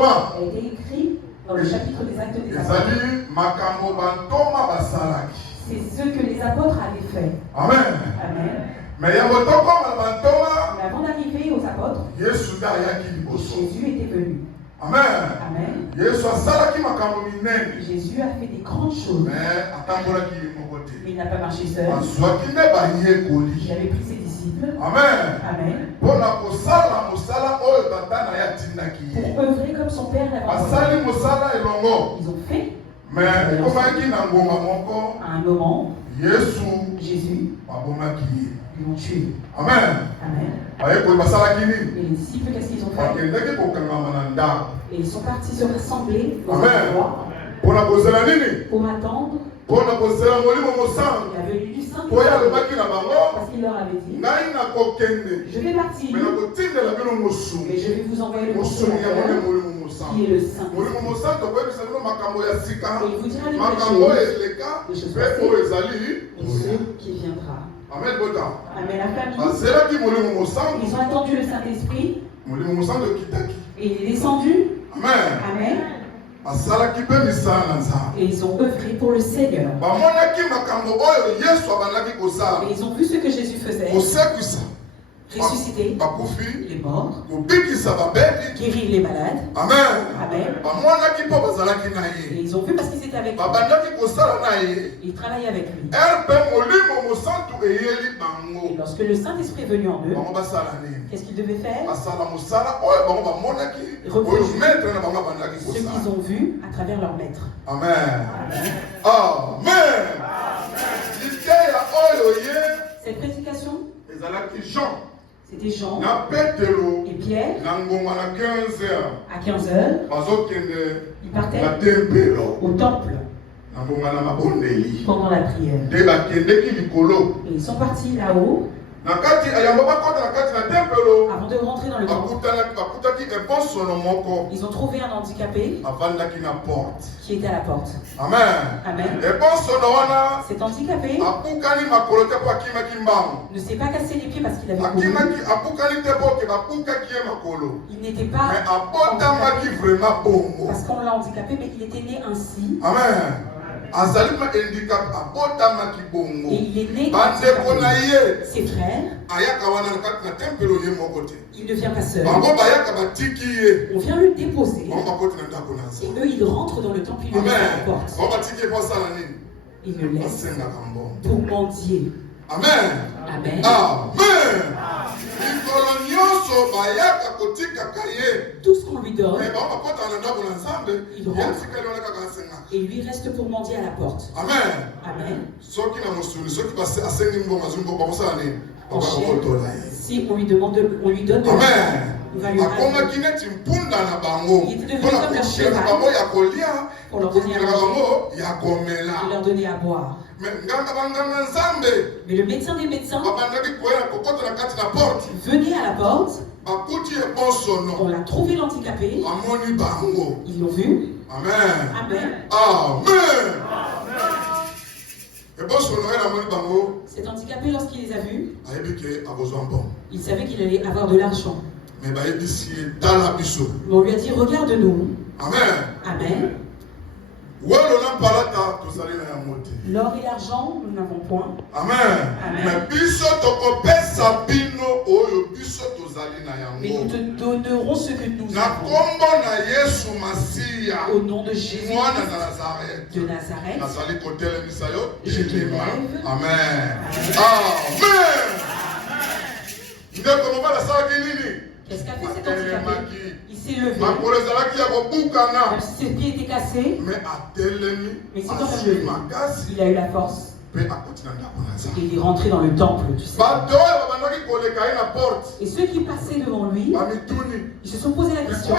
Thomas. a été écrit dans le chapitre des Actes des Apôtres. C'est ce que les apôtres avaient fait. Amen. Amen. Mais avant d'arriver aux apôtres, Jésus était venu. Amen. Amen. Jésus a fait des grandes choses. Mais il n'a pas marché seul. Il avait pris ses disciples. Amen. Amen. Pour œuvrer comme son père l'avait envoyé. Ils ont fait. Mais à un moment, Jésus, ils l'ont tué. Amen. Amen. Et les disciples, qu'est-ce qu'ils ont fait? Et ils sont partis se rassembler dans un endroit pour attendre la venue du Saint-Esprit. Parce qu'il leur avait dit, je vais partir, mais je vais vous envoyer le Consolateur, qui est le Saint-Esprit. Et il vous dira des choses passées et ce qui viendra. Amen. Amen. La famille, ils ont attendu le Saint-Esprit et il est descendu. Amen. Amen. Et ils ont œuvré pour le Seigneur. Et ils ont vu ce que Jésus faisait. Ressusciter les morts, guérir les malades. Amen. Amen. Et ils ont vu parce qu'ils étaient avec lui. Ils travaillaient avec lui. Et lorsque le Saint-Esprit est venu en eux, qu'est-ce qu'ils devaient faire? Ce qu'ils ont vu à travers leur maître. Amen. Amen. Cette prédication, c'était Jean et Pierre. À 15 heures, ils partaient au temple pendant la prière. Et ils sont partis là-haut. Avant de rentrer dans le temple, ils ont trouvé un handicapé qui était à la porte. Amen. Amen. Cet handicapé ne s'est pas cassé les pieds parce qu'il avait couru. Il n'était pas handicapé parce qu'on l'a handicapé, mais il était né ainsi. Amen. Et il est né handicapé. Ses frères, il ne vient pas seul. On vient le déposer. Et eux, ils rentrent dans le temple, ils le laissent à la porte. Ils le laissent pour mendier. Amen. Amen. Amen. Tout ce qu'on lui donne, il rentre et lui reste pour mendier à la porte. Amen. Amen. Si on lui demande, on lui donne de l'argent, il va lui rendre. Il était devenu comme leur cheval pour leur donner à manger et leur donner à boire. Mais le médecin des médecins venait à la porte. On l'a trouvé l'handicapé. Ils l'ont vu. Amen. Amen. Amen. Cet handicapé, lorsqu'il les a vus, il savait qu'il allait avoir de l'argent. Mais on lui a dit, regarde-nous. Amen. Amen. L'or et l'argent, nous n'avons point. Amen. Amen. Mais nous te donnerons ce que nous avons. Au nom de Jésus de Nazareth, je te lève. Amen. Qu'est-ce qu'a fait cet handicapé? Il s'est levé. Même si ses pieds étaient cassés, mais c'est quand même levé. Il a eu la force. Et il est rentré dans le temple, tu sais. Et ceux qui passaient devant lui, ils se sont posé la question.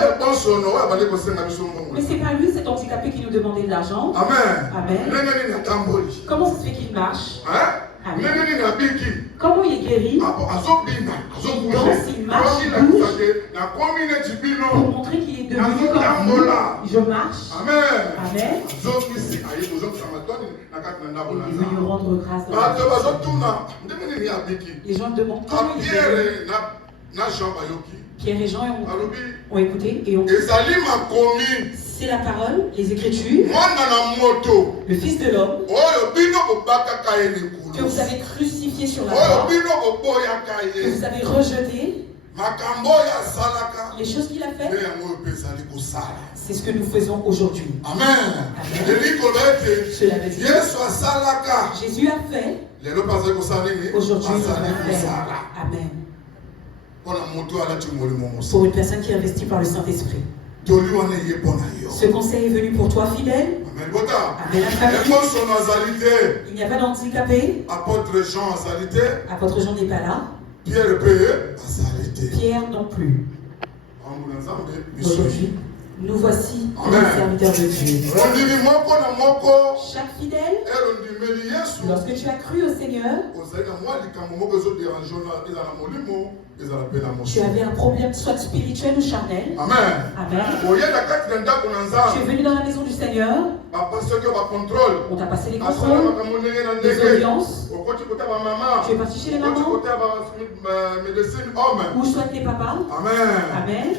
Mais c'est pas lui, cet handicapé, qui nous demandait de l'argent. Amen. Amen. Comment ça se fait qu'il marche? Amen. Comment il est guéri? Il danse, il marche, il bouge. Pour montrer qu'il est devenu comme vous. Je marche. Amen. Amen. Il est venu rendre grâce dans la vie. Les gens demandent comment il est guéri. Pierre et Jean ont écouté et ont dit, c'est la parole, les Écritures, le Fils de l'homme, que vous avez crucifié sur la croix, que vous avez rejeté. Les choses qu'il a faites, c'est ce que nous faisons aujourd'hui. Amen. Cela veut dire, Jésus a fait, aujourd'hui il va faire. Amen. Pour une personne qui est investie par le Saint-Esprit. Ce conseil est venu pour toi, fidèle. Amen. Il n'y a pas d'handicapé. Apôtre Jean n'est pas là. Pierre non plus. Aujourd'hui, nous voici les serviteurs de Dieu. Chaque fidèle, lorsque tu as cru au Seigneur, tu avais un problème soit spirituel ou charnel. Amen. Tu es venu dans la maison du Seigneur. On t'a passé les contrôles, les audiences. Tu es parti chez les mamans. Ou soit les papas. Amen.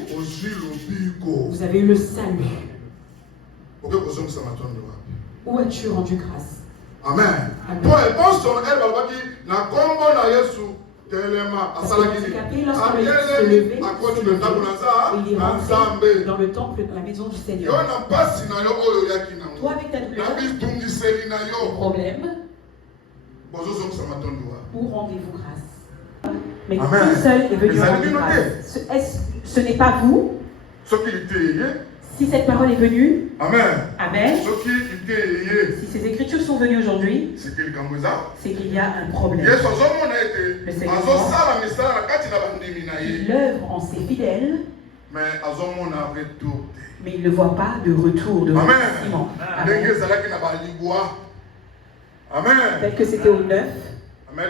Vous avez eu le salut. Où as-tu rendu grâce? Amen. Lorsqu'il se levait, il est rentré dans le temple, dans la maison du Seigneur. Toi avec ta douleur, problème, où rendez-vous grâce? Mais un seul est venu rendre grâce. Ce n'est pas vous. Si cette parole est venue, Amen. Si ces écritures sont venues aujourd'hui, c'est qu'il y a un problème. Le Seigneur il œuvre en ses fidèles, mais il ne voit pas de retour de remerciement. Amen. Tel que c'était au 9. Amen.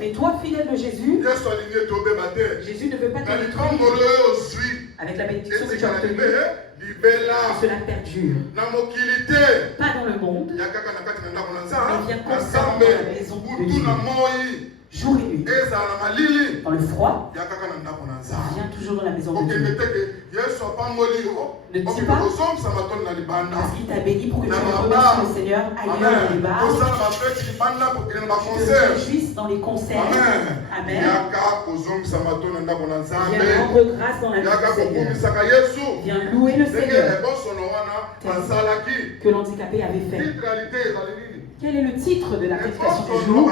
Mais toi, fidèle de Jésus, Jésus ne veut pas te avec la bénédiction que tu as obtenue. Cela perdure. Pas dans le monde, mais bien constamment dans la maison de Dieu. Jour et nuit. Dans le froid, viens toujours dans la maison de Dieu. Ne dis pas parce qu'il t'a béni pour que tu remercies le Seigneur ailleurs dans les bars. Que tu te réjouisses dans les concerts. Amen. Viens rendre grâce dans la vie du Seigneur. Viens louer le Seigneur. Que l'handicapé avait fait. Quel est le titre de la prédication du jour?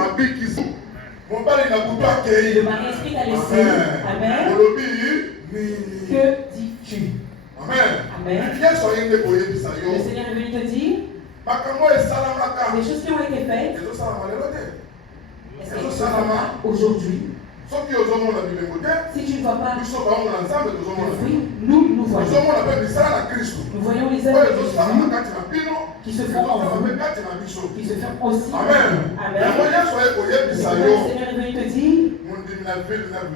Le Marie-Esprit t'a laissé. Amen. Que dis-tu? Amen. Le Seigneur est venu te dire les choses qui ont été faites, est-ce qu'elles se font aujourd'hui? Si tu ne vois pas, oui, nous voyons. Nous voyons les œuvres de Jésus qui se font en vous, qui se font aussi. Amen. Le Seigneur est venu te dire,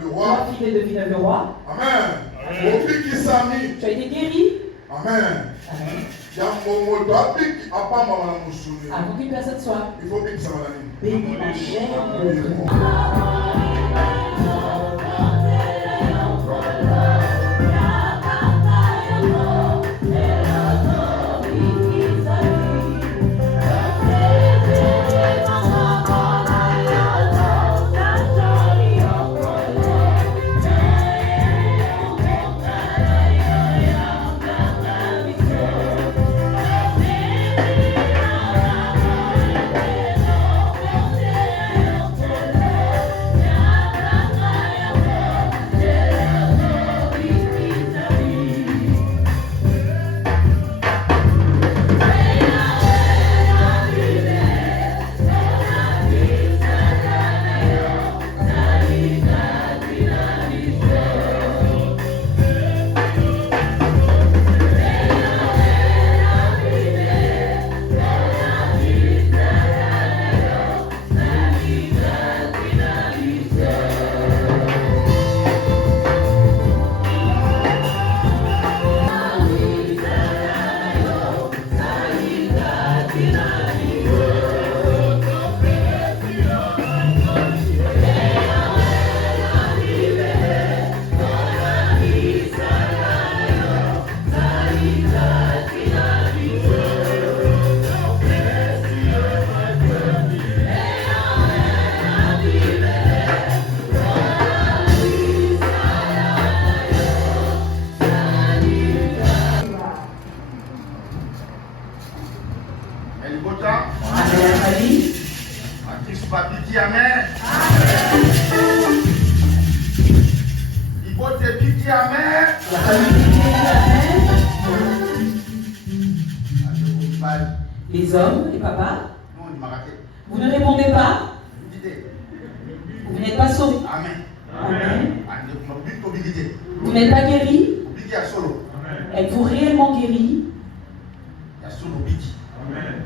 toi, fidèle de Villeneuve-le-Roi, tu as été guéri. Amen. Avant qu'une personne soit bénie en chair et en Amen. Il faut te piquer. Amen. La famille Piquet, Amen. Les hommes, les papas, vous ne répondez pas. Vous n'êtes pas sauvés. Amen. Amen. Vous n'êtes pas guéri. Êtes-vous réellement guéri?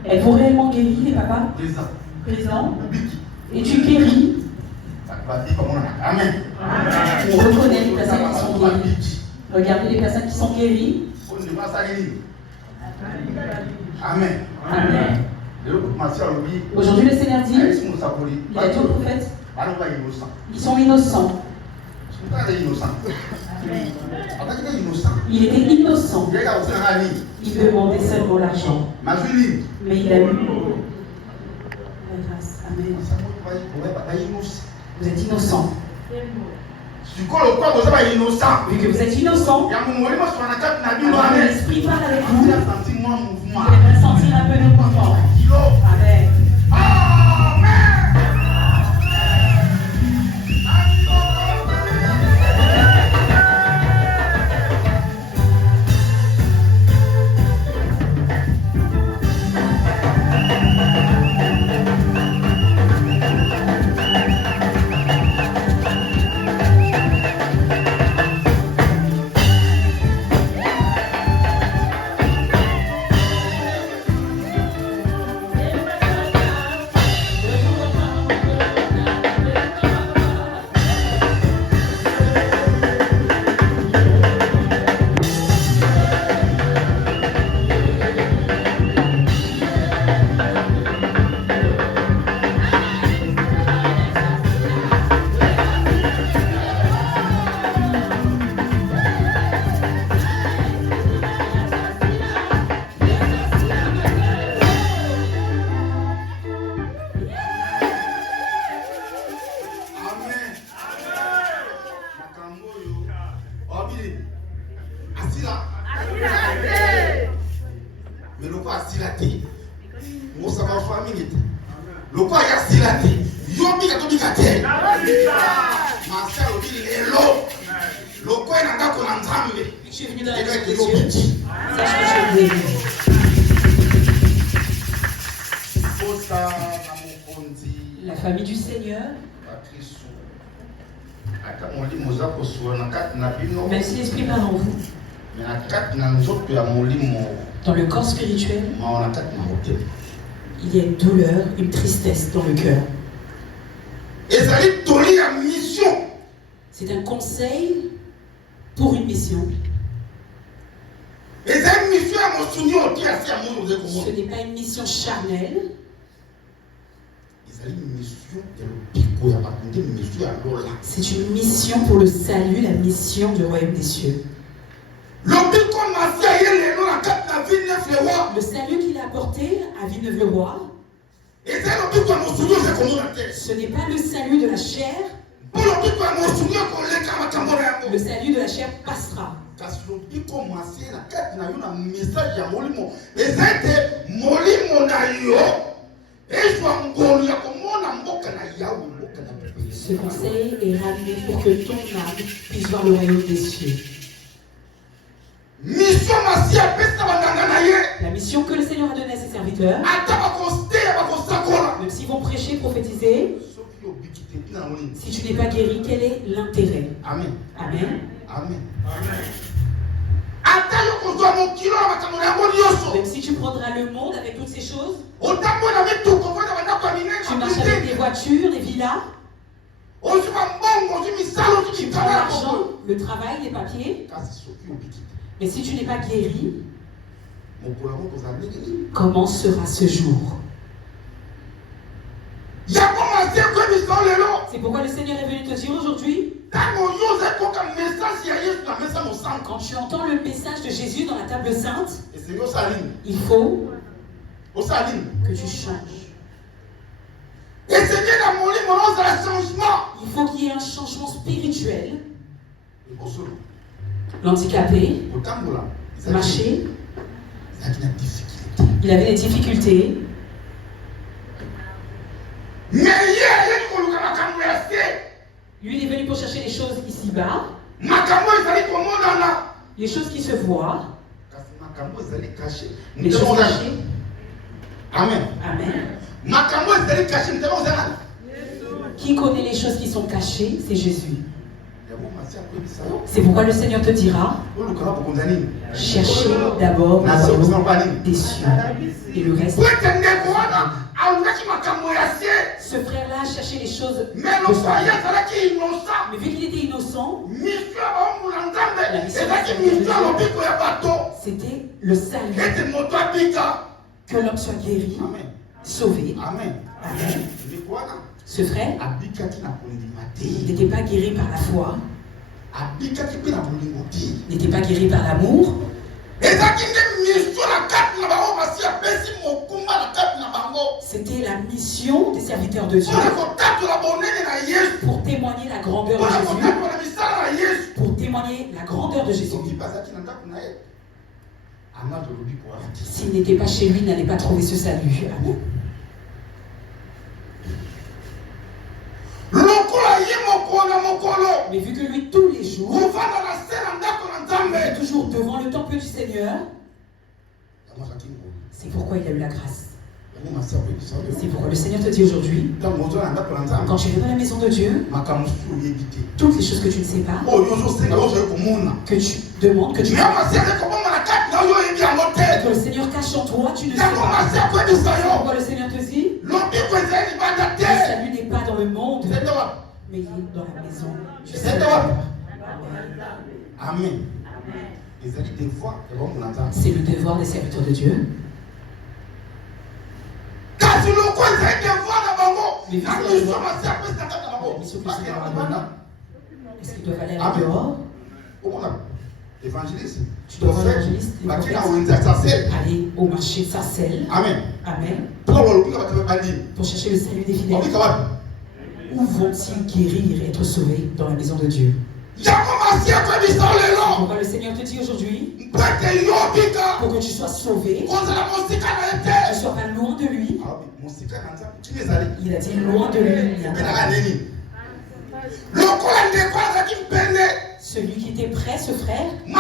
Êtes-vous réellement guéri, les papas? Présent. Es-tu guéri? Amen. On reconnaît les personnes qui sont guéries. Regardez les personnes qui sont guéries. Amen. Amen. Aujourd'hui, le Seigneur dit, il a dit aux prophètes, ils sont innocents. Il était innocent. Il demandait seulement l'argent. Mais il a eu la grâce. Amen. Vous êtes innocent. Vu que vous êtes innocent, l'Esprit parle avec vous. Vous allez sentir un peu de mouvement. Amen. Je suis venu dans la maison de Dieu. Sache que je suis guéri. La famille du Seigneur, même si l'Esprit parle en vous, dans le corps spirituel, il y a une douleur, une tristesse dans le cœur. C'est un conseil pour une mission. Ce n'est pas une mission charnelle. C'est une mission pour le salut, la mission du royaume des cieux. Le salut qu'il a apporté à Villeneuve-le-Roi, ce n'est pas le salut de la chair. Le salut de la chair passera. Ce conseil est ramené pour que ton âme puisse voir le royaume des cieux. La mission que le Seigneur a donnée à ses serviteurs, même s'ils vont prêcher, prophétiser, si tu n'es pas guéri, quel est l'intérêt? Amen. Amen. Amen. Même si tu prendras le monde avec toutes ces choses, tu marches avec des voitures, des villas, tu prends l'argent, le travail, les papiers, mais si tu n'es pas guéri, comment sera ce jour? C'est pourquoi le Seigneur est venu te dire aujourd'hui, quand tu entends le message de Jésus dans la table sainte, il faut que tu changes. Il faut qu'il y ait un changement spirituel. L'handicapé, marcher, il avait des difficultés. Lui, il est venu pour chercher les choses ici-bas, les choses qui se voient, les choses cachées. Amen. Amen. Qui connaît les choses qui sont cachées, c'est Jésus. C'est pourquoi le Seigneur te dira, cherchez d'abord le royaume des cieux et le reste. Ce frère-là cherchait les choses de son Dieu. Mais vu qu'il était innocent, la mission c'était le salut, que l'homme soit guéri, sauvé. Amen. Amen. Ce frère n'était pas guéri par la foi, n'était pas guéri par l'amour. C'était la mission des serviteurs de Dieu pour témoigner la grandeur de Jésus. Pour témoigner la grandeur de Jésus. S'il n'était pas chez lui, il n'allait pas trouver ce salut. Amen. Mais vu que lui, tous les jours, il est toujours devant le temple du Seigneur, c'est pourquoi il a eu la grâce. C'est pourquoi le Seigneur te dit aujourd'hui, quand tu viens dans la maison de Dieu, toutes les choses que tu ne sais pas, que tu demandes, que tu sais pas, que le Seigneur cache en toi, tu ne sais pas. C'est pourquoi le Seigneur te dit, le salut n'est pas dans le monde, mais il est dans la maison du Seigneur. Amen. C'est le devoir des serviteurs de Dieu. Mais est-ce qu'ils doivent aller à dehors? Évangéliste. Tu dois voir l'évangéliste. Aller au marché de Sarcelles. Amen. Amen. Pour chercher le salut des fidèles. Où vont-ils guérir et être sauvés dans la maison de Dieu? Pourquoi le Seigneur te dit aujourd'hui, pour que tu sois sauvé, que tu ne sois pas loin de lui. Il a dit loin de lui, il y a pas. Celui qui était prêt, ce frère, il ne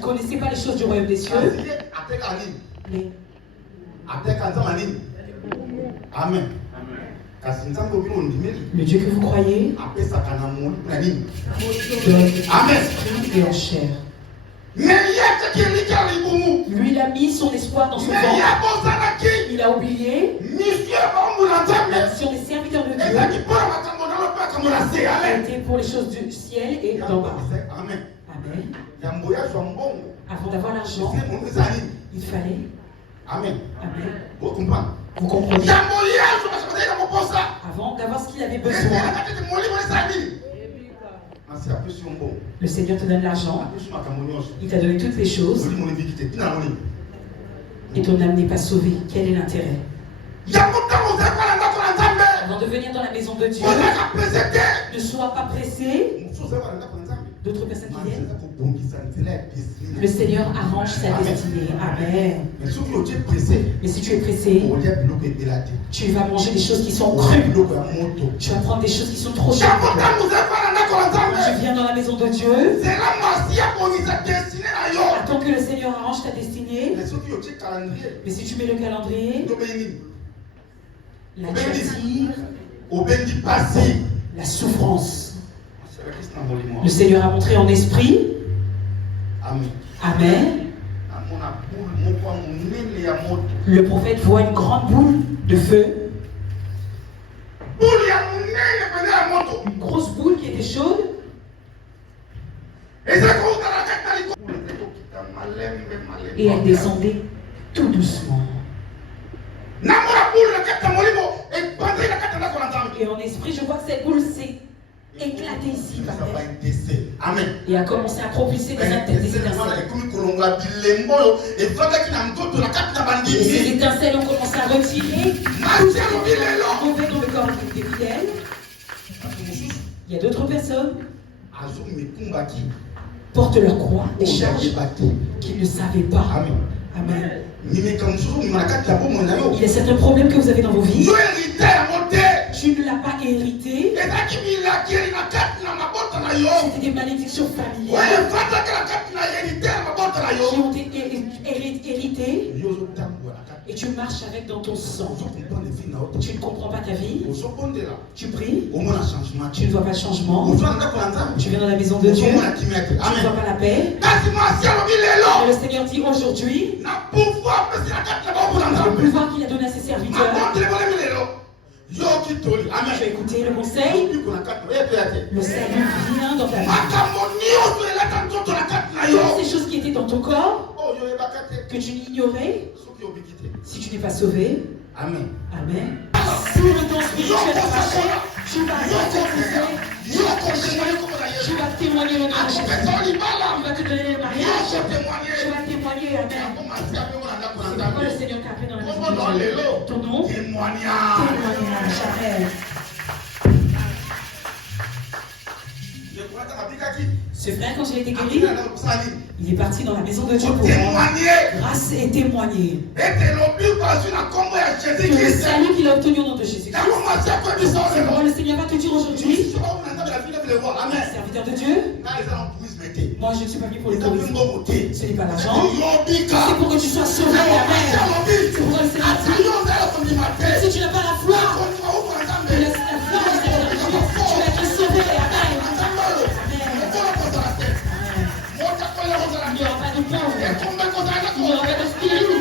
connaissait pas les choses du royaume des cieux. Mais Amen. Le Dieu que vous croyez donne esprit et en chair. Lui, il a mis son espoir dans son ventre. Il a oublié la mission des serviteurs de Dieu. A été pour les choses du ciel et d'en bas. Amen. Amen. Avant d'avoir l'argent, il fallait. Amen. Amen. Vous comprenez? Vous comprenez? Avant d'avoir ce qu'il avait besoin, le Seigneur te donne l'argent, il t'a donné toutes les choses, et ton âme n'est pas sauvée. Quel est l'intérêt? Avant de venir dans la maison de Dieu, ne sois pas pressé. D'autres personnes qui viennent, le Seigneur arrange sa destinée. Amen. Mais si tu es pressé, tu vas manger des choses qui sont crues. Tu vas prendre des choses qui sont trop chères. Tu viens dans la maison de Dieu. Attends que le Seigneur arrange ta destinée. Mais si tu mets le calendrier, la créature, la souffrance. Le Seigneur a montré en esprit. Amen. Le prophète voit une grande boule de feu. Une grosse boule qui était chaude. Et elle descendait tout doucement. Et en esprit, je vois que cette boule s'est éclaté ici. Amen. Et a commencé à propulser des étincelles. Et ces étincelles ont commencé à retirer, à tomber dans le corps des fidèles. Il y a d'autres personnes qui portent leur croix, des charges qu'ils ne savaient pas. Amen. Amen. Il y a certains problèmes que vous avez dans vos vies. Tu ne l'as pas hérité. C'était des malédictions familiales qui ont été héritées. Et tu marches avec dans ton sang. Tu ne comprends pas ta vie. Tu pries. Tu ne vois pas le changement. Tu viens dans la maison de Dieu. Tu ne vois pas la paix. Et le Seigneur dit aujourd'hui, le pouvoir qu'il a donné à ses serviteurs. Tu as écouté le conseil. Le salut vient dans ta vie. Toutes ces choses qui étaient dans ton corps, que tu l'ignorais, si tu n'es pas sauvé. Amen. Amen. Si le don spirituel a marché, tu vas tu vas témoigner le nom de Jésus. Tu vas te donner le mariage. Tu vas témoigner. Amen. C'est pourquoi le Seigneur t'a appelé dans la maison de Dieu. Ton nom? Témoignage. Amen. Ce frère, quand il a été guéri, il est parti dans la maison de Dieu pour grâce et témoigner que le salut qu'il a obtenu au nom de Jésus. Le Seigneur va te dire aujourd'hui, serviteur de Dieu, moi je ne suis pas venu pour le tourisme. Ce n'est pas l'argent. C'est pour que tu sois sauvé. Amen. C'est pourquoi le Seigneur dit, si tu n'as pas la foi, la foi du Seigneur de Dieu, tu vas être sauvé. Amen. Il n'y aura pas de pauvre. Il n'y aura pas de spirituel.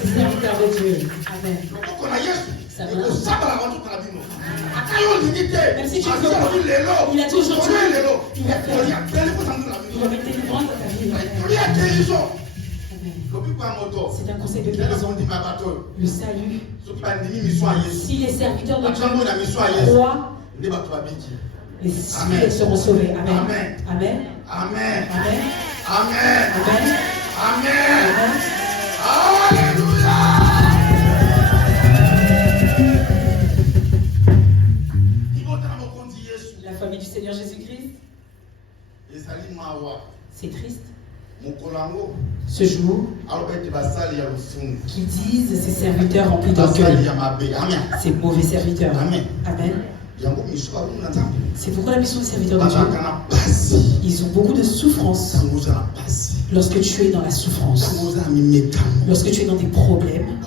C'est serviteur de Dieu. Amen. Même si tu ne peux pas, il a dit aujourd'hui, il a mis des livres dans ta vie. C'est un conseil de guérison. Le salut. Si les serviteurs de Dieu croient, les cieux seront sauvés. Amen. Amen. Amen. Amen. Amen. Amen. Amen. Alléluia. La famille du Seigneur Jésus-Christ. C'est triste. Ce jour, qui disent ces serviteurs remplis d'orgueil, ces mauvais serviteurs. Amen. C'est pourquoi la mission des serviteurs de Dieu, ils ont beaucoup de souffrance. Lorsque tu es dans la souffrance, lorsque tu es dans des problèmes,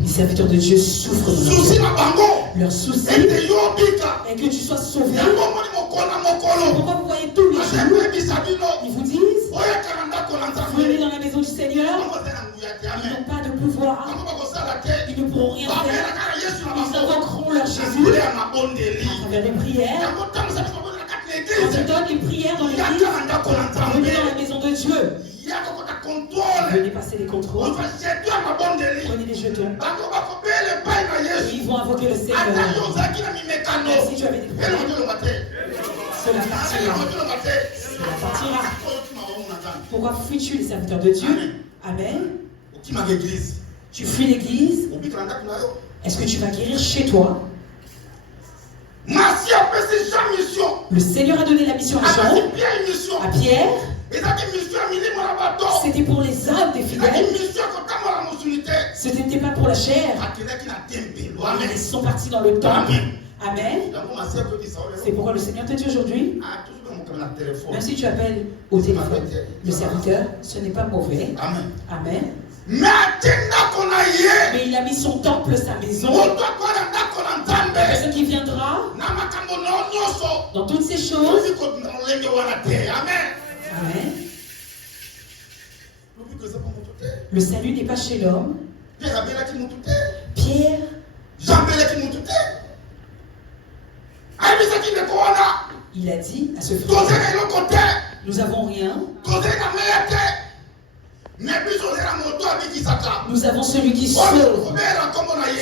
les serviteurs de Dieu souffrent dans leur souci est que tu sois sauvé. Pourquoi vous voyez tous les jours, ils vous disent, venez dans la maison du Seigneur, ils n'ont pas de pouvoir, ils ne pourront rien faire, ils invoqueront leur Jésus à travers des prières. On te donne des prières dans l'église, venez dans la maison de Dieu. Venez passer les contrôles. Prenez les jetons. Et ils vont invoquer le Seigneur. Si tu avais des prières, cela partira. Cela partira. Pourquoi fuis-tu les serviteurs de Dieu? Amen. Tu fuis l'église. Est-ce que tu vas guérir chez toi? Le Seigneur a donné la mission à Jean, à Pierre. C'était pour les âmes des fidèles. Ce n'était pas pour la chair. Ils sont partis dans le temple. Amen. C'est pourquoi le Seigneur te dit aujourd'hui, même si tu appelles au téléphone le serviteur, ce n'est pas mauvais. Amen. Mais il a mis son temple, sa maison. Ce qui viendra dans toutes ces choses. Amen. Le salut n'est pas chez l'homme. Pierre, il a dit à ce frère, nous n'avons rien. Nous avons celui qui sauve.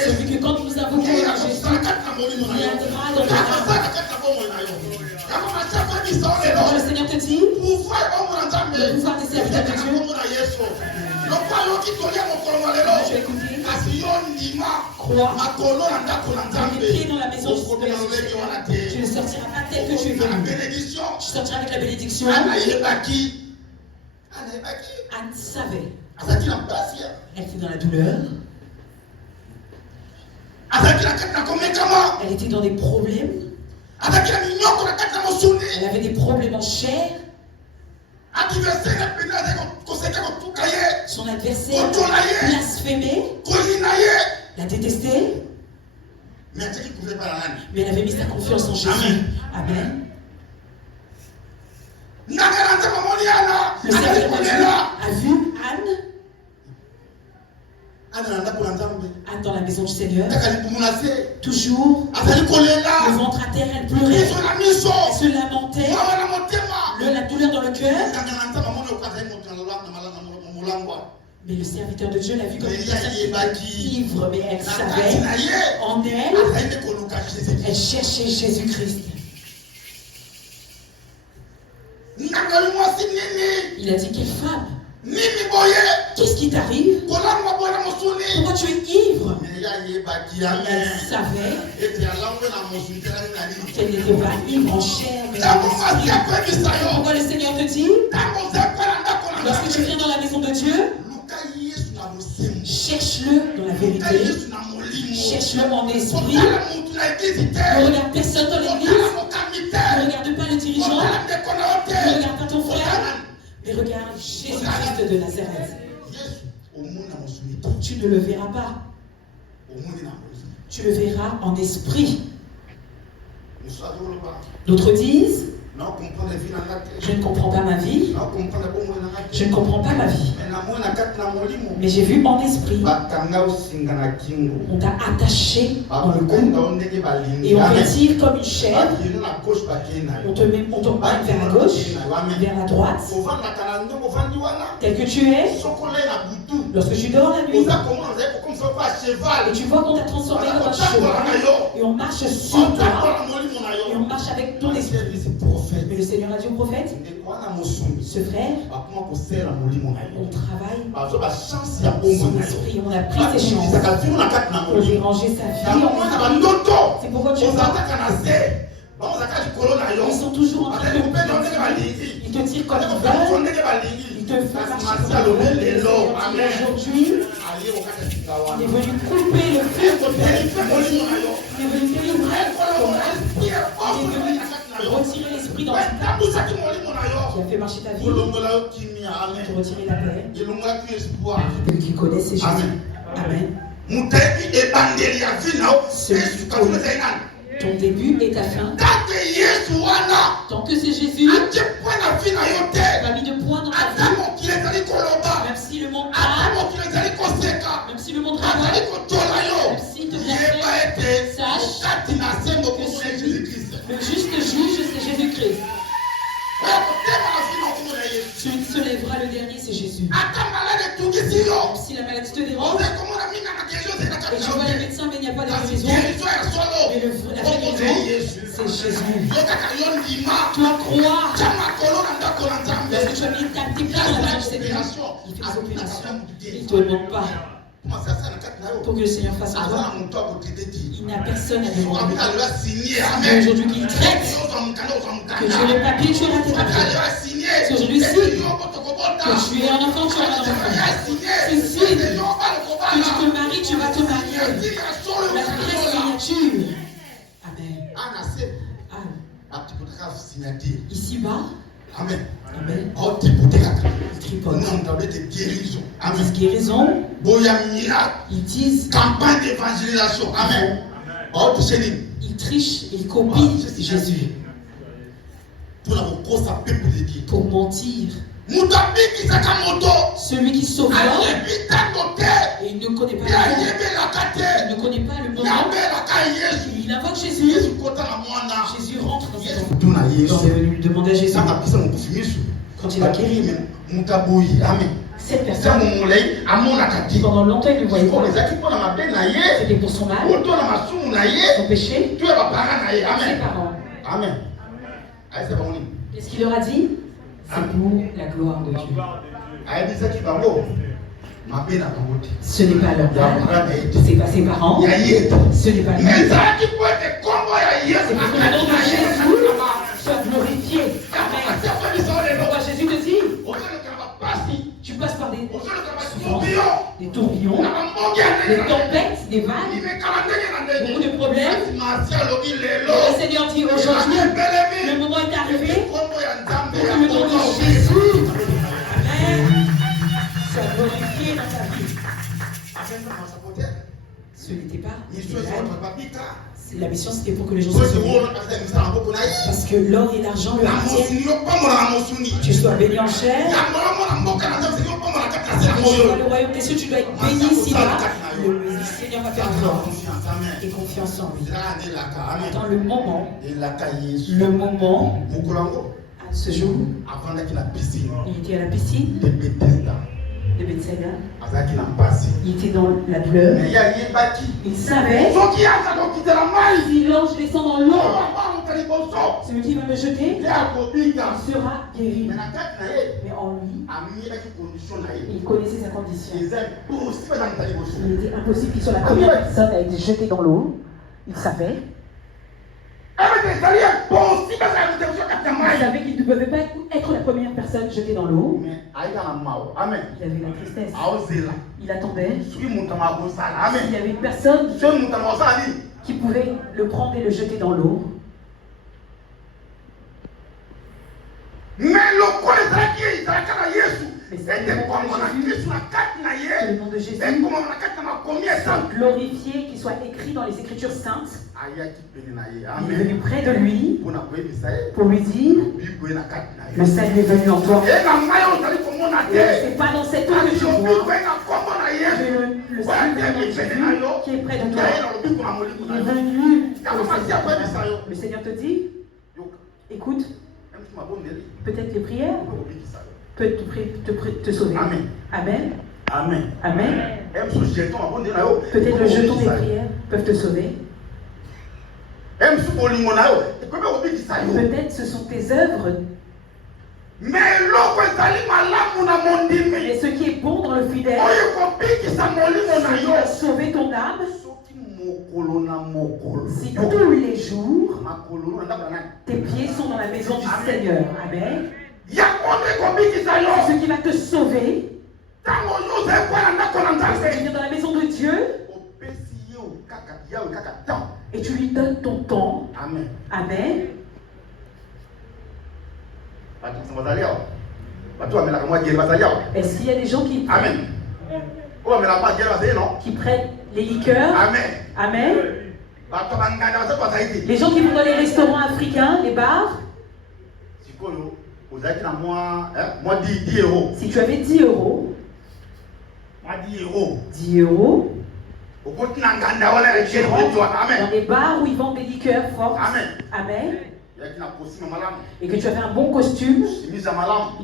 Celui que quand nous avons Jésus, il viendra dans notre âme. Le Seigneur te dit, le pouvoir des serviteurs de Dieu. Tu as écouté? Crois. Tu mets pied dans la maison de Dieu. Tu ne sortiras pas tel que tu es venu. Tu sortiras avec la bénédiction. Anne savait. Elle était dans la douleur. Elle était dans des problèmes. Elle avait des problèmes en chair. Son adversaire blasphémé, l'a détesté. Mais elle avait mis sa confiance en Jésus. Amen. Le serviteur de Dieu a vu Anne dans la maison du Seigneur, toujours le ventre à terre, elle pleurait, elle se lamentait, la douleur dans le cœur. Mais le serviteur de Dieu l'a vu comme une personne ivre, mais elle savait en elle, elle cherchait Jésus-Christ. Il a dit, quelle femme? Qu'est-ce qui t'arrive? Pourquoi tu es ivre? Elle savait qu'elle n'était pas ivre en chair, mais en esprit. Pourquoi le Seigneur te dit, lorsque tu viens dans la maison de Dieu, cherche-le dans la vérité, cherche-le en esprit. Ne regarde personne dans l'église, ne regarde pas le dirigeant, ne regarde pas ton frère, mais regarde Jésus-Christ de Nazareth. Tu ne le verras pas. Tu le verras en esprit. D'autres disent, je ne comprends pas ma vie. Je ne comprends pas ma vie. Mais j'ai vu en esprit. On t'a attaché dans le cou. Et on te tire comme une chaîne. On te met vers la gauche, vers la droite. Tel que tu es. Lorsque tu dors la nuit. Et tu vois qu'on t'a transformé comme un cheval. Et on marche sur toi. Et on marche avec ton esprit. Mais le Seigneur a dit au prophète, ce frère, on travaille son esprit, on a pris ses chances pour déranger sa vie. C'est pourquoi tu vois, ils sont toujours en train de ils te tirent comme ils veulent, ils te font marcher. Aujourd'hui, il est venu couper le feu, il est venu délivrer ton âme, il est venu retirer l'esprit dans ta vie, qui a fait marcher ta vie, qui retirer ta paix, et qui connaissent Jésus. Amen. Ton début et ta fin. Tant que c'est Jésus, pas mis de point dans ta vie. Même si le monde parle, même si le monde regarde, même s'il te blasphème, sache que le juste juge, c'est Jésus-Christ. Celui qui se lèvera le dernier, c'est Jésus. Même si la maladie te dérange, et tu vois les médecins, mais il n'y a pas de guérison. Mais la vraie guérison, c'est Jésus. Toi, crois. Lorsque tu as mis tes pieds dans la main du Seigneur, il fait des opérations. Il ne te demande pas. Pour que le Seigneur fasse en toi, il n'a personne à demander. C'est aujourd'hui qu'il traite. Que tu es le papier, tu auras tes papiers. C'est aujourd'hui si que tu es un enfant, tu auras un enfant. C'est si que tu te maries, tu vas te marier. La vraie signature. Amen. Ici-bas. Amen. Amen. Ils disent guérison. Ils disent campagne d'évangélisation. Amen. Ils trichent, ils copient Jésus. Pour mentir. Celui qui sauve et il ne connaît pas il ne connaît pas le moment. Il invoque Jésus. Jésus rentre dans cette enfant. Il est venu demander à Jésus quand il a guéri cette personne. Pendant longtemps il ne voyait pas. C'était pour son mal, son péché, ses parents. Amen. Qu'est-ce qu'il leur a dit? C'est pour la gloire de Dieu. Ce n'est pas leur père, c'est pas ses parents, ce n'est pas lui. C'est pour que le nom de Jésus soit glorifié. Amen. Pourquoi Jésus te dit, tu passes par des tourbillons, des tempêtes, des vagues, beaucoup de problèmes. Le Seigneur dit aujourd'hui, le moment est arrivé pour que le nom de Jésus, Amen, soit glorifié dans ta vie. Ce n'était pas. La mission c'était pour que les gens soient sauvés. Parce que l'or et l'argent le appartiennent. Tu sois béni en chair. Dans le royaume des cieux, tu dois être béni ici-bas. Le Seigneur va faire toi. Et confiance en lui. Attends le moment. À ce jour, il était à la piscine de Bethsaida. Il était dans la douleur. Il savait si l'ange descend dans l'eau, celui qui va me jeter sera guéri. Mais en lui, il connaissait sa condition. Il était impossible qu'il soit la première personne à être jetée dans l'eau. Il savait. Il savait qu'il ne pouvait pas être la première personne jetée dans l'eau. Il avait la tristesse. Il attendait. S'il y avait une personne qui pouvait le prendre et le jeter dans l'eau. Mais le nom de Jésus soit glorifié, qu'il soit écrit dans les Écritures saintes. Il est venu près de lui pour lui dire, le salut est venu en toi. C'est pas dans cette eau que tu vois, mais le salut de Jésus qui est près de toi. Il est venu. Le Seigneur te dit, écoute, peut-être les prières peuvent te sauver. Amen. Amen. Amen. Amen. Peut-être le jeton des prières peuvent te sauver. Peut-être ce sont tes œuvres. Mais ce qui est bon dans le fidèle, qui va sauver ton âme, si tous les jours tes pieds sont dans la maison du Seigneur. Amen. C'est ce qui va te sauver. C'est venir dans la maison de Dieu et tu lui donnes ton temps. Amen. Amen. Est-ce qu'il y a des gens qui prennent les liqueurs? Amen. Amen. Les gens qui vont dans les restaurants africains, les bars. Si tu avais 10 euros, 10 euros, dans des bars où ils vendent des liqueurs fortes. Amen. Et que tu avais un bon costume, une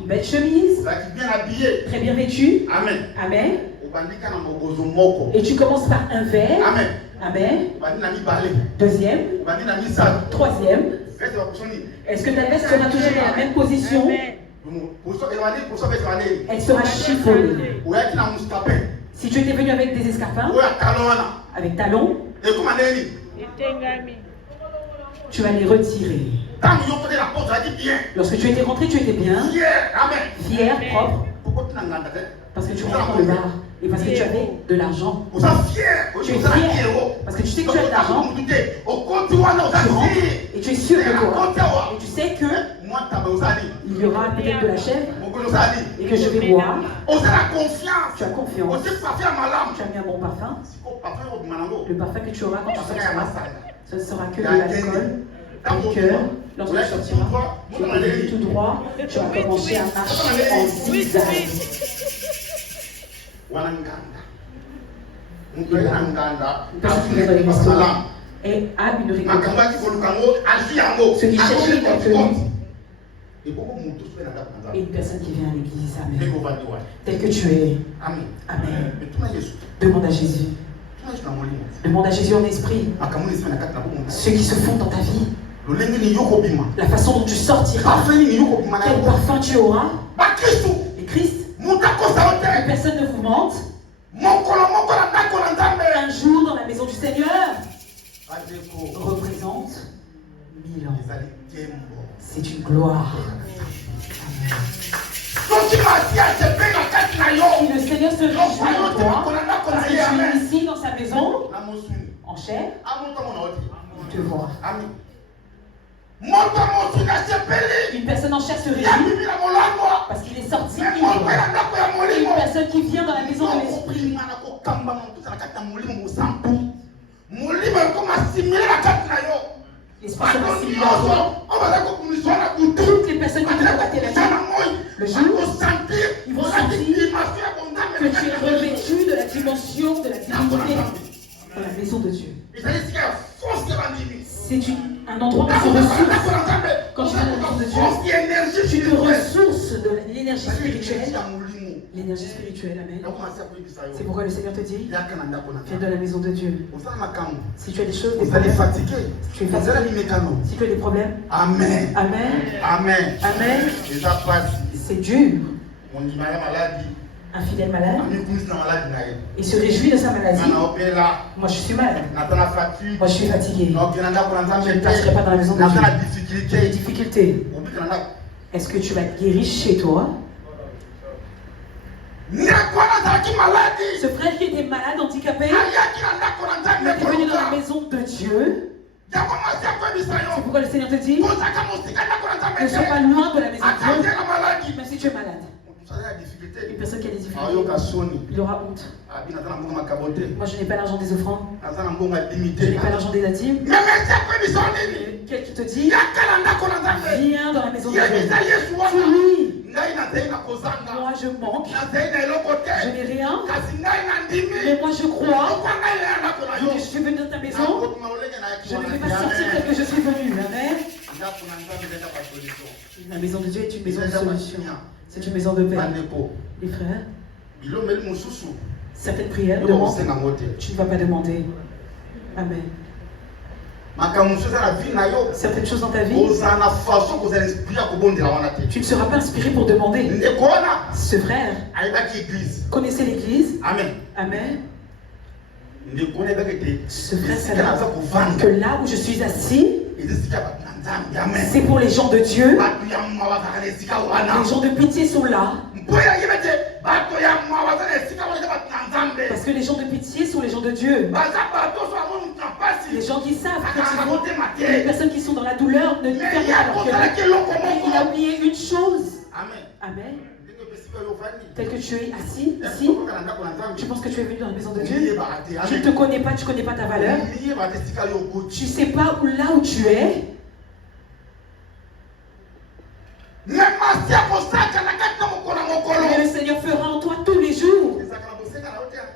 belle chemise, très bien vêtu. Amen. Amen. Et tu commences par un verre. Amen. Amen. Deuxième. Troisième. Est-ce que ta veste sera toujours dans la même position? Elle sera chiffonnée. Si tu étais venu avec des escarpins, avec talons, tu vas les retirer. Lorsque tu étais rentré, tu étais bien, fier, propre, parce que tu rentres dans le bar et parce que tu avais de l'argent. Tu es fier parce que tu sais que tu as de l'argent. Tu rentres et tu es sûr de toi. Et tu sais que il y aura peut-être de la chèvre et que je vais boire. Tu as confiance. Tu as mis un bon parfum. Le parfum que tu auras quand tu sortiras, ce ne sera que de l'alcool. Ton cœur, lorsque tu sortiras, tu vas aller tout droit, tu vas commencer à marcher en zigzag. Une personne qui vient dans les restaurants et a une récompense. Ceux qui cherchent le lui. Et une personne qui vient à l'église, amen. Tel que tu es. Amen. Demande à Jésus. Demande à Jésus en esprit. Ceux qui se font dans ta vie. La façon dont tu sortiras. Quel parfum tu auras. Et Christ. Que personne ne vous mente. Un jour dans la maison du Seigneur représente 1000 ans. C'est une gloire. Si le Seigneur se réjouit en toi, parce que tu es ici dans sa maison, en chair, il te voit. Une personne en chair se réjouit parce qu'il est sorti libre. Une personne qui vient dans la maison de l'esprit. L'esprit sera assimilé à toi. Toutes les personnes qui te contactent la vie, le jour, ils vont sentir que tu es revêtu de la dimension de la divinité dans la maison de Dieu. C'est un endroit où tu te ressources. Quand tu es dans la maison de Dieu, tu te ressources de l'énergie spirituelle. L'énergie spirituelle, amen. C'est pourquoi le Seigneur te dit, viens dans la maison de Dieu. Si tu as des choses, des problèmes, si tu es fatigué, si tu as des problèmes, Amen. Amen. Amen. Amen. C'est dur. Un fidèle malade, il se réjouit de sa maladie. Moi je suis malade. Moi je suis fatigué. Je ne passerai pas dans la maison de Dieu. J'ai des difficultés. Est-ce que tu vas être guéri chez toi? Ce frère qui était malade, handicapé, il est venu dans la maison de Dieu. C'est pourquoi le Seigneur te dit, ne sois pas loin de la maison de Dieu, même si tu es malade. Une personne qui a des difficultés, il aura honte. Moi je n'ai pas l'argent des offrandes, je n'ai pas l'argent des dîmes. Quel qui te dit, viens dans la maison de Dieu. Oui. Moi je manque, je n'ai rien, mais moi je crois. Donc je suis venu dans ta maison, je ne vais pas sortir tel que je suis venu. Amen. La maison de Dieu est une maison de solution. C'est une maison de paix. Les frères, certaines prières demandent, tu ne vas pas demander. Amen. Certaines choses dans ta vie, tu ne seras pas inspiré pour demander. Ce frère connaissait l'église. Amen. Amen. Ce frère savait que là où je suis assis, c'est pour les gens de Dieu. Les gens de pitié sont là. Parce que les gens de pitié sont les gens de Dieu. Les gens qui savent que les personnes qui sont dans la douleur ne perdent pas leur cœur. Il a oublié une chose. Amen. Tel que tu es assis ici, tu penses que tu es venu dans la maison de Dieu. Tu ne te connais pas, tu ne connais pas ta valeur. Tu ne sais pas là où tu es. Mais le Seigneur fera en toi tous les jours.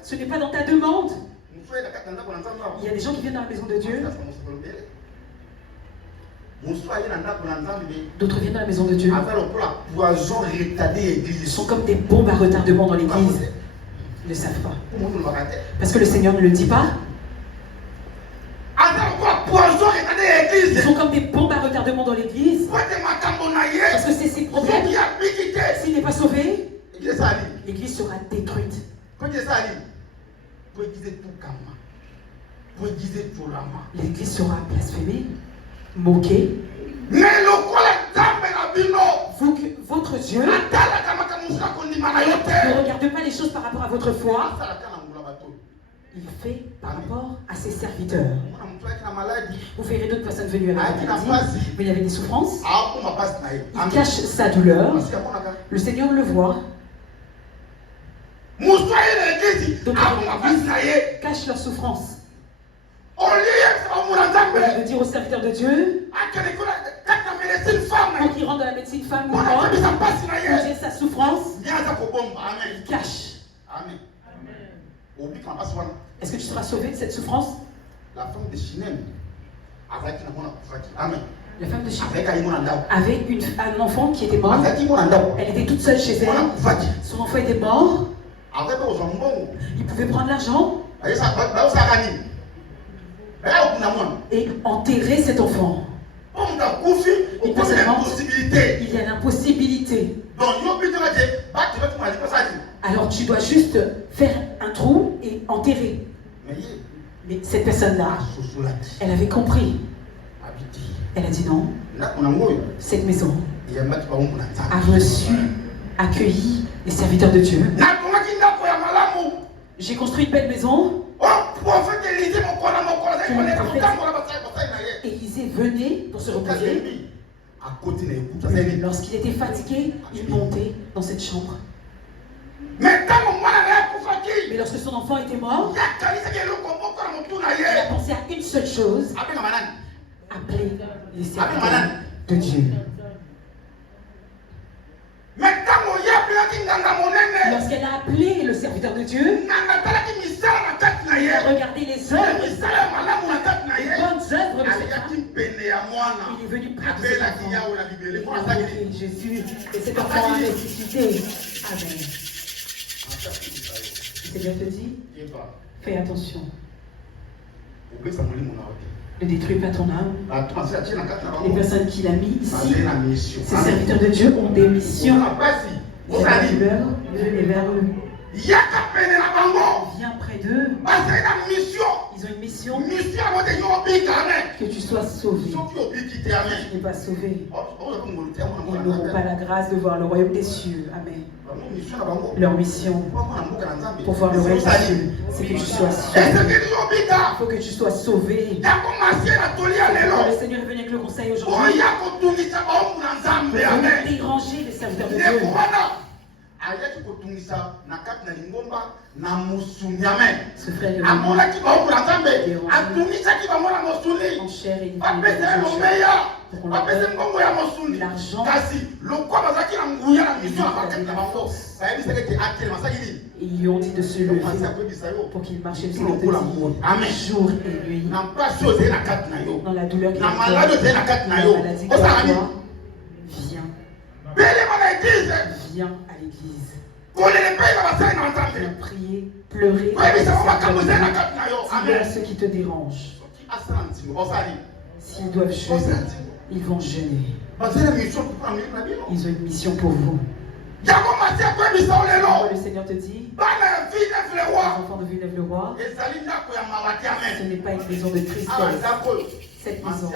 Ce n'est pas dans ta demande. Il y a des gens qui viennent dans la maison de Dieu. D'autres viennent dans la maison de Dieu. Ils sont comme des bombes à retardement dans l'église. Ils ne savent pas. Parce que le Seigneur ne le dit pas. Ils sont comme des bombes à retardement dans l'église. Parce que c'est ses problèmes. S'il n'est pas sauvé, l'église sera détruite. L'église sera blasphémée, moquée. Votre Dieu ne regarde pas les choses par rapport à votre foi. Il fait par rapport à ses serviteurs. Vous verrez d'autres personnes venues avec la maladie, mais il y avait des souffrances. Il cache sa douleur. Le Seigneur le voit. D'autres cachent leur souffrance. On veut dire aux serviteurs de Dieu, quand il rentre dans la médecine femme ou homme, j'ai sa souffrance, il cache. Est-ce que tu seras sauvé de cette souffrance? La femme de Chinem La femme de Chinem avait un enfant qui était mort. Elle était toute seule chez elle. Son enfant était mort. Il pouvait prendre l'argent et enterrer cet enfant. Et personnellement, il y a l'impossibilité. Alors tu dois juste faire un trou et enterrer. Mais cette personne-là, elle avait compris. Elle a dit non. Cette maison a reçu, accueilli les serviteurs de Dieu. J'ai construit une belle maison. Élisée venait pour se reposer. Lorsqu'il était fatigué, il montait dans cette chambre. Mais lorsque son enfant était mort, il a pensé à une seule chose: appeler les serviteurs de Dieu. Lorsqu'elle a appelé le serviteur de Dieu, elle a regardé les œuvres, les bonnes œuvres de cette femme. Il est venu près de cet enfant. Il a invoqué Jésus et cet enfant a ressuscité. Amen. C'est bien te dit? Fais attention. Ne détruis pas ton âme. Les personnes qu'il a mis ici, ces serviteurs de Dieu ont des missions. Venez vers eux. Viens près d'eux. Ils ont une mission. Que tu sois sauvé. Si tu n'es pas sauvé, ils n'auront pas la grâce de voir le royaume des cieux. Amen. Leur mission pour voir le royaume des cieux, c'est que tu sois sauvé. Il faut que tu sois sauvé. Quand le Seigneur est venu avec le conseil aujourd'hui, déranger les serviteurs de Dieu. Ce frère est en chair et l'argent. Et ils lui ont dit de se lever pour qu'il marche le Seigneur te dit jour et nuit. Dans la douleur qu'il a, dans la maladie qu'il a, viens. Viens à l'église. Viens prier, pleurer. Dis-leur ce qui te dérange. S'ils doivent jeûner, ils vont jeûner. Ils ont une mission pour vous. Le Seigneur te dit, les enfants de Villeneuve-le-Roi, ce n'est pas une maison de tristesse. Cette maison,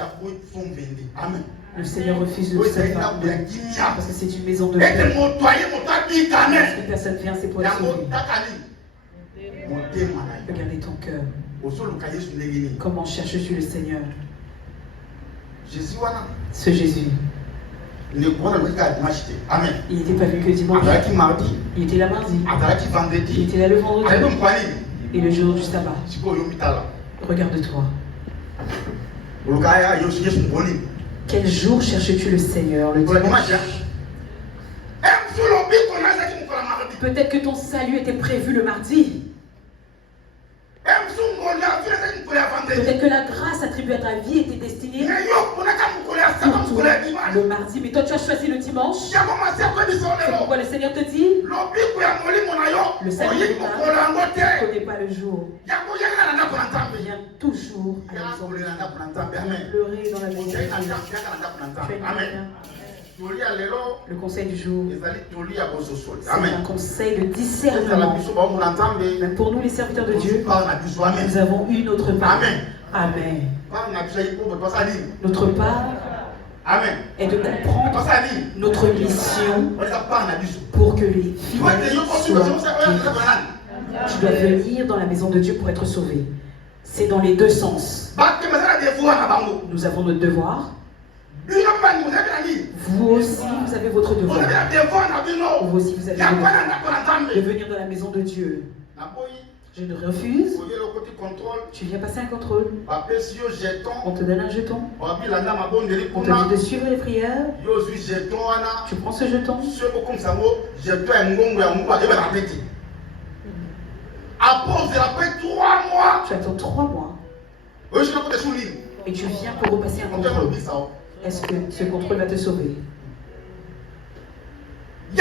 le Seigneur refuse de se faire parce que c'est une maison de paix. Lorsque personne vient, c'est pour être sauvé. Regardez ton cœur. Comment cherches-tu le Seigneur? Ce Jésus. Il n'était pas vu que dimanche. Il était là mardi. Il était là le vendredi. Et le jour du sabbat. Regarde-toi. Quel jour cherches-tu le Seigneur? Le dimanche. Peut-être que ton salut était prévu le mardi. Peut-être que la grâce attribuée à ta vie était destinée pour le mardi, mais toi tu as choisi le dimanche. C'est pourquoi le Seigneur te dit, le salut ne connaît pas le jour. Viens toujours à la maison. Viens pleurer dans la maison. Le conseil du jour, c'est un conseil de discernement. Même pour nous les serviteurs de Dieu, nous avons eu notre part. Amen. Notre part est de comprendre notre mission pour que les filles soient guéries. Tu dois venir dans la maison de Dieu pour être sauvé. C'est dans les deux sens. Nous avons notre devoir. Vous aussi, vous avez votre devoir. Vous aussi, vous avez le devoir de venir dans la maison de Dieu. Je ne refuse. Tu viens passer un contrôle. On te donne un jeton. On te dit de suivre les prières. Tu prends ce jeton. Tu attends 3 mois. Et tu viens pour repasser un contrôle. Est-ce que ce contrôle va te sauver? Les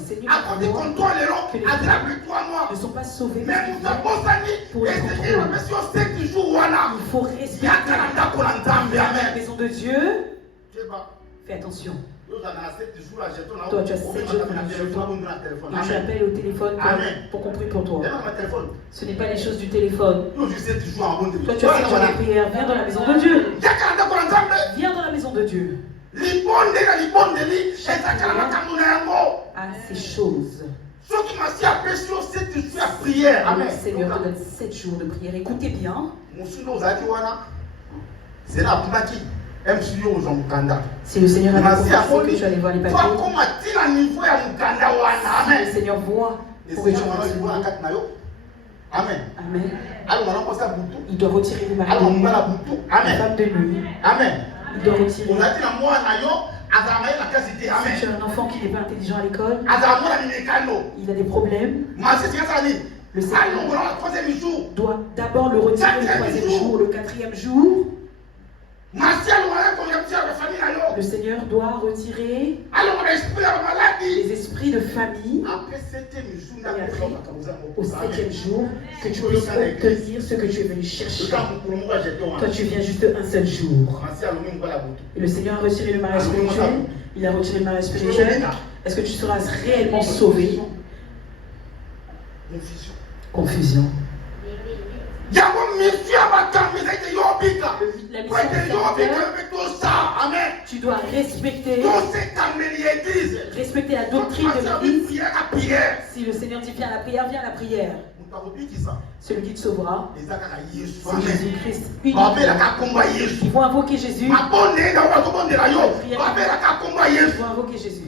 seigneurs que les ne sont pas sauvés pour le contrôle. Il faut respecter la maison de Dieu. Fais attention. Toi, tu as 7 jours et tu appelles au téléphone pour qu'on prie pour toi. Ce n'est pas les choses du téléphone. Toi, tu as 7 jours de prière. Viens dans la maison de Dieu. Viens dans la maison de Dieu. À ces choses. Le Seigneur te donne 7 jours de prière. Écoutez bien. Si le Seigneur a dit que tu allais voir les papiers, si le Seigneur voit pour que tu Amen. Il doit retirer les maris de nuit, les femmes de nuit. Amen. Il doit retirer. Si tu as un enfant qui n'est pas intelligent à l'école, il a des problèmes. Le Seigneur doit d'abord le retirer le 3e jour, le 4e jour. Le Seigneur doit retirer les esprits de famille. Et après, au 7e jour, que tu puisses obtenir ce que tu es venu chercher. Toi, tu viens juste un seul jour. Et le Seigneur a retiré le mariage spirituel. Il a retiré le mariage spirituel. Est-ce que tu seras réellement sauvé? Confusion. La mission tu dois respecter la doctrine de l'Église. Si le Seigneur dit viens à la prière, viens à la prière. Celui qui te sauvera, c'est Jésus-Christ. Ils vont invoquer Jésus. Ils vont invoquer Jésus.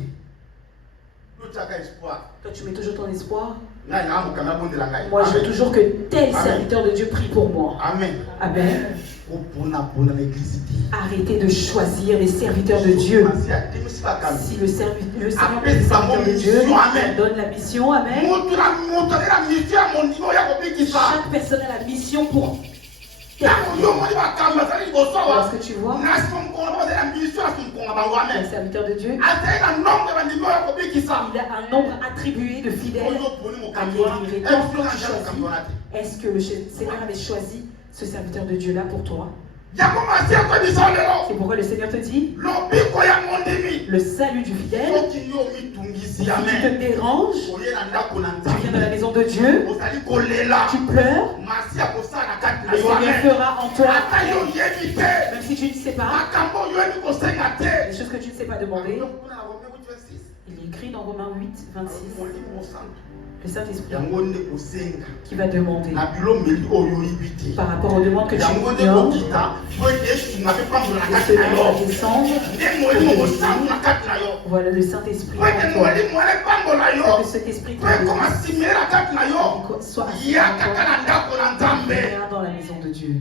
Toi, tu mets toujours ton espoir. Moi, je veux toujours que tel serviteur de Dieu prie pour moi. Amen. Amen. Arrêtez de choisir les serviteurs de Dieu. Si le Seigneur est le serviteur de Dieu, donne la mission. Amen. Chaque personne a la mission pour. Lorsque tu vois le serviteur de Dieu, il a un nombre attribué de fidèles à guérir. Est-ce que le Seigneur avait choisi ce serviteur de Dieu là pour toi? C'est pourquoi le Seigneur te dit le salut du fidèle. Si tu te déranges, tu viens dans la maison de Dieu, tu pleures, le Seigneur fera en toi, même si tu ne sais pas, les choses que tu ne sais pas demander. Il est écrit dans Romains 8, 26. Le Saint-Esprit qui va demander par rapport aux demandes que tu ignores, le Seigneur va descendre. Voilà le Saint-Esprit en toi. Que cet esprit soit dans la maison de Dieu.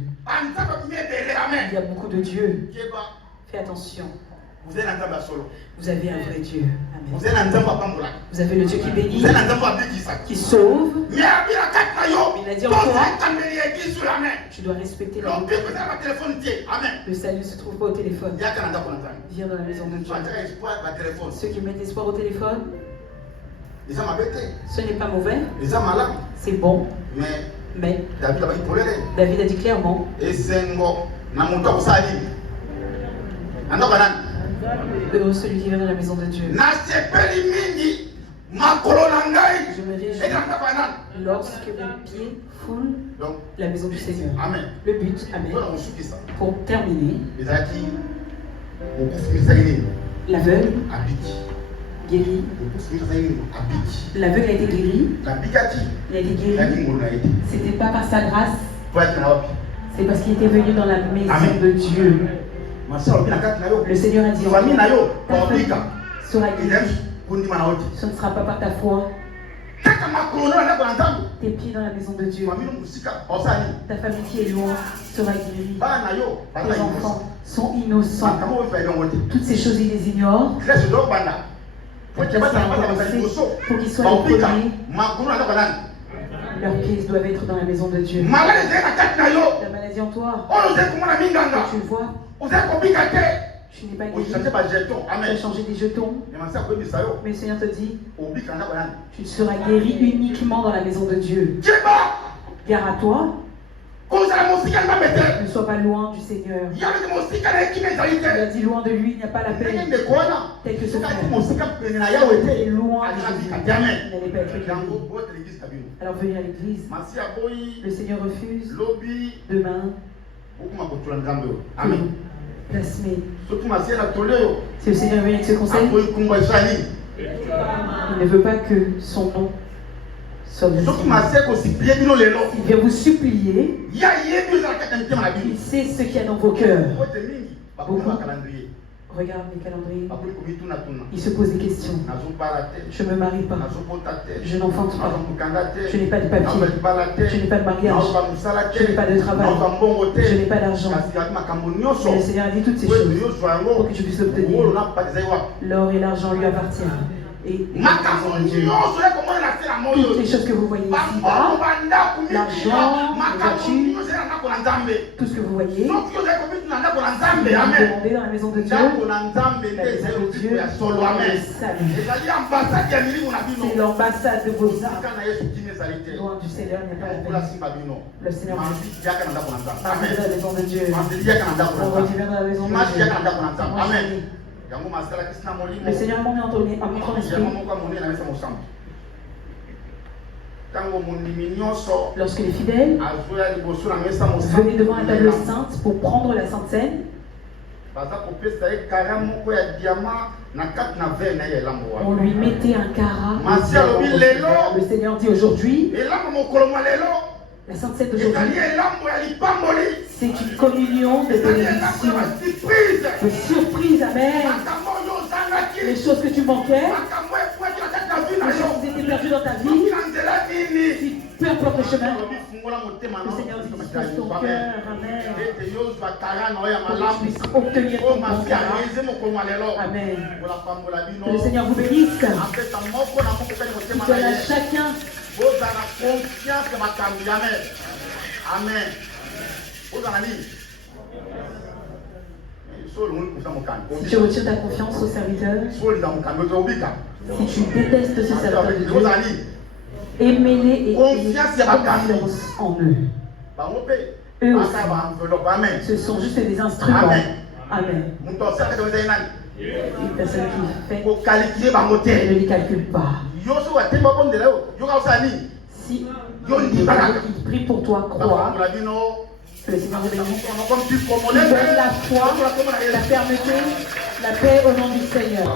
Il y a beaucoup de dieux. Fais attention. Vous avez un vrai Dieu. Amen. Vous avez le Dieu qui bénit, qui sauve. Mais il a dit encore, tu dois respecter la vie. Le salut ne se trouve pas au téléphone. Viens dans la maison de Dieu. Ceux qui mettent l'espoir au téléphone, ce n'est pas mauvais. C'est bon. Mais David a dit clairement, celui qui vient dans la maison de Dieu. Je me réjouis lorsque mes pieds foulent la maison du Seigneur. Amen. Le but, amen. Pour terminer, l'aveugle guéri. L'aveugle a été guéri. Il a été guéri. C'était pas par sa grâce. C'est parce qu'il était venu dans la maison de Dieu. Le Seigneur a dit ta famille sera guérie. Ce ne sera pas par ta foi. Tes pieds dans la maison de Dieu. Ta famille qui est loin sera guérie. Tes enfants sont innocents. Toutes ces choses, ils les ignorent. Pour qu'ils soient les premiers. Leurs pieds doivent être dans la maison de Dieu. La maladie en toi, tu vois, tu n'es pas guéri. Tu as changé des jetons. Mais le Seigneur te dit, tu seras guéri uniquement dans la maison de Dieu. Gare à toi. Ne sois pas loin du Seigneur. Il a dit loin de lui, il n'y a pas la paix. Tel que ce frère. Et loin de Jésus. Il n'allait pas être éclairé. Alors venez à l'église. Le Seigneur refuse. Demain. Amen. Blasphémer. Si le Seigneur vient avec ce conseil, il ne veut pas que son nom soit blessé. Il vient vous supplier. Il sait ce qu'il y a dans vos cœurs. Beaucoup. Regarde les calendriers. Il se pose des questions. Je ne me marie pas. Je n'enfante pas. Je n'ai pas de papier. Je n'ai pas de mariage. Je n'ai pas de travail. Je n'ai pas d'argent. Mais le Seigneur a dit toutes ces choses pour que tu puisses l'obtenir. L'or et l'argent lui appartiennent. Et toutes les choses que vous voyez ici, l'argent, les voitures, tout ce que vous voyez, si vous demandez dans la maison de Dieu, la maison de Dieu est le salut. C'est l'ambassade de vos âmes. Loin du Seigneur, il n'y a pas la paix. Le Seigneur dit, marchez dans la maison de Dieu. Vendredi, viens dans la maison de Dieu. Amen. Le Seigneur m'a mis en ton esprit. Lorsque les fidèles venaient devant la table sainte pour prendre la Sainte Seine, on lui mettait un carat. Le Seigneur dit aujourd'hui, la Sainte Seine d'aujourd'hui, c'est une communion de bénédiction, de surprise, amen. Les choses que tu manquais, les choses qui étaient perdues dans ta vie, peu importe le chemin, le Seigneur dit, dispose ton cœur, amen, pour que tu puisses obtenir ton bon carat, amen. Que le Seigneur vous bénisse, qu'il donne à chacun. Amen. Si tu retires ta confiance au serviteur, si tu détestes ce serviteur de Dieu, aimez-les et ayez confiance en eux. Eux aussi, ce sont juste des instruments. Amen. Une personne qui fait ne les calcule pas. Si il prie pour toi, crois que le Seigneur est béni. Il donne la foi, la fermeté, la paix au nom du Seigneur.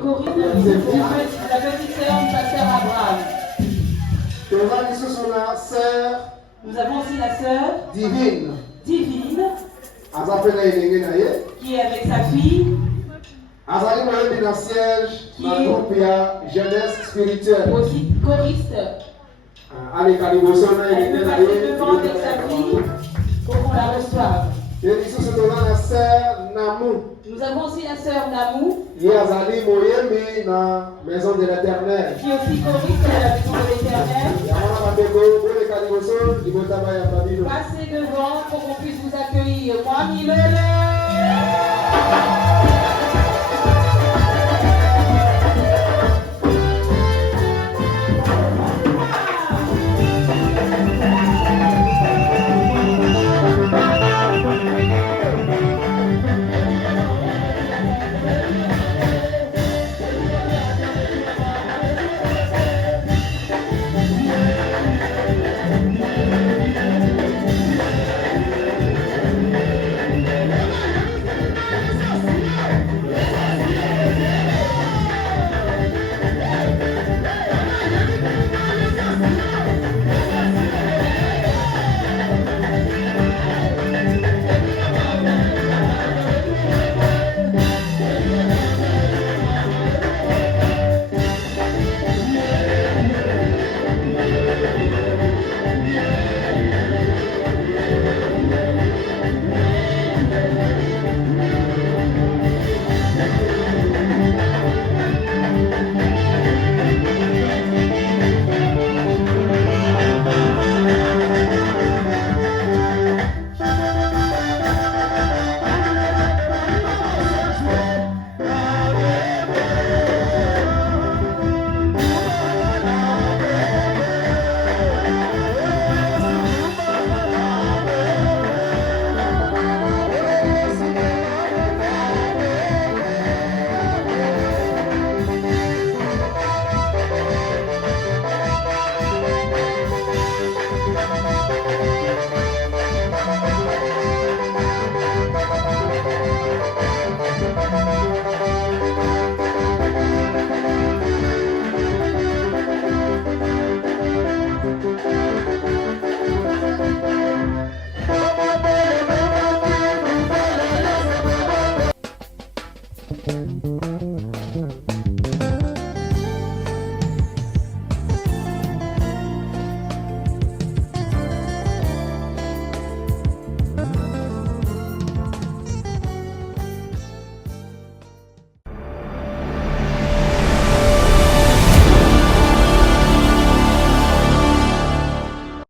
choriste, la petite sœur du pasteur Abraham. Nous avons aussi la sœur Divine. Qui est avec sa fille. Qui est jeunesse spirituelle. Aussi choriste. Elle peut passer devant avec sa fille pour qu'on la reçoive. Nous avons aussi la sœur Namou. Qui est aussi choriste à la maison de l'Éternel. Passez devant pour qu'on puisse vous accueillir. Moi,